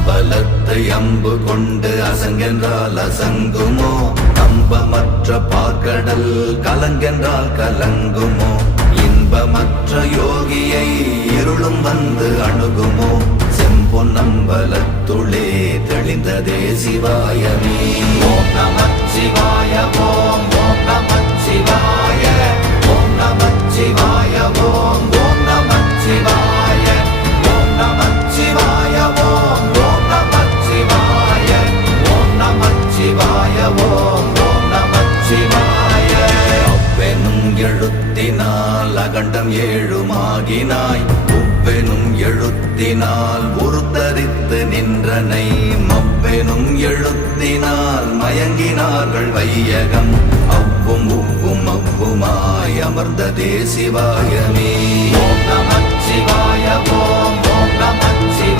அம்பலத்தை அம்பு கொண்டு அசங்கென்றால் அசங்குமோ, கம்பமற்ற பார்க்கடல் கலங்கென்றால் கலங்குமோ, இன்பமற்ற யோகியை இருளும் வந்து அணுகுமோ, செம்பொன்னம்பலத்துளே தெளிந்ததே சிவாயமே. ஓம் நமச்சிவாய ஓம் ஓம் நமச்சிவாய ஓம் நமச்சிவாய ஓம் ஓம் நமச்சிவாய ஓம் நமச்சிவாய ஓம் ஓம் நமச்சிவாய ஓம் நமச்சிவாய ஓம் ஓம் நமச்சிவாய. அவ்வெனும் எழுத்தினால் அகண்டம் ஏழுமாகினாய், உவ்வெனும் எழுத்தினால் உருத்தரித்து நின்றனை, மவ்வெனும் எழுத்தினால் மயங்கினார்கள் வையகம், அவ்வும் உவ்வும் அவ்வுமாய் அமர்ந்ததே சிவாயமே. ஓம் நமச்சிவாய ஓம்